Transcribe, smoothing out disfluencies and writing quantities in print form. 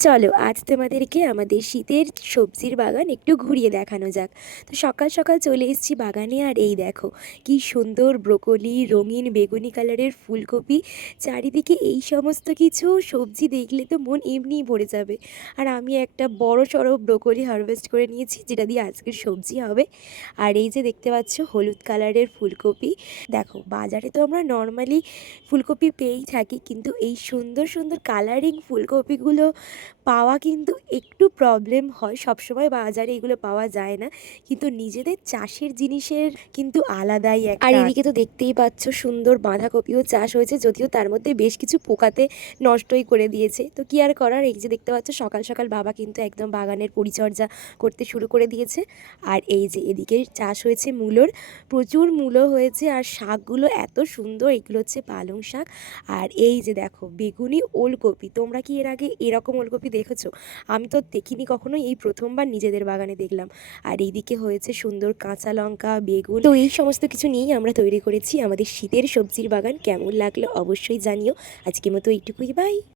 চলো আজ তোমাদেরকে আমাদের শীতের সবজির বাগান একটু ঘুরিয়ে দেখানো যাক। তো সকাল সকাল চলে এসেছি বাগানে, আর এই দেখো কি সুন্দর ব্রোকলি, রঙিন বেগুনি কালারের ফুলকপি, চারিদিকে এই সমস্ত কিছু সবজি দেখলে তো মন এমনিই ভরে যাবে। আর আমি একটা বড় সড়ো ব্রোকলি হারভেস্ট করে নিয়েছি, যেটা দিয়ে আজকের সবজি হবে। আর এই যে দেখতে পাচ্ছ হলুদ কালারের ফুলকপি। দেখো বাজারে তো আমরা নর্মালি ফুলকপি পেয়েই থাকি, কিন্তু এই সুন্দর সুন্দর কালারিং ফুলকপিগুলো পাওয়া কিন্তু একটু প্রবলেম হয়, সবসময় বাজারে এগুলো পাওয়া যায় না। কিন্তু নিজেদের চাষের জিনিসের কিন্তু আলাদাই একটা। আর এদিকে তো দেখতেই পাচ্ছ সুন্দর বাঁধাকপিও চাষ হয়েছে, যদিও তার মধ্যে বেশ কিছু পোকাতে নষ্টই করে দিয়েছে। তো কি আর করার, এই যে দেখতে পাচ্ছ সকাল সকাল বাবা কিন্তু একদম বাগানের পরিচর্যা করতে শুরু করে দিয়েছে। আর এই যে এদিকে চাষ হয়েছে মূলোর, প্রচুর মূলো হয়েছে। আর শাকগুলো এত সুন্দর, এগুলো হচ্ছে পালং শাক। আর এই যে দেখো বেগুনি ওলকপি, তোমরা কি এর আগে এরকম ওলকপি দেখেছো? আমি তো দেখিনি কখনো, এই প্রথমবার নিজেদের বাগানে দেখলাম। আর এইদিকে হয়েছে সুন্দর কাঁচা লঙ্কা, বেগুন। তো এই সমস্ত কিছু নিয়েই আমরা তৈরি করেছি আমাদের শীতের সবজির বাগান। কেমন লাগলো অবশ্যই জানিও। আজকের মতো এইটুকুই, বাই।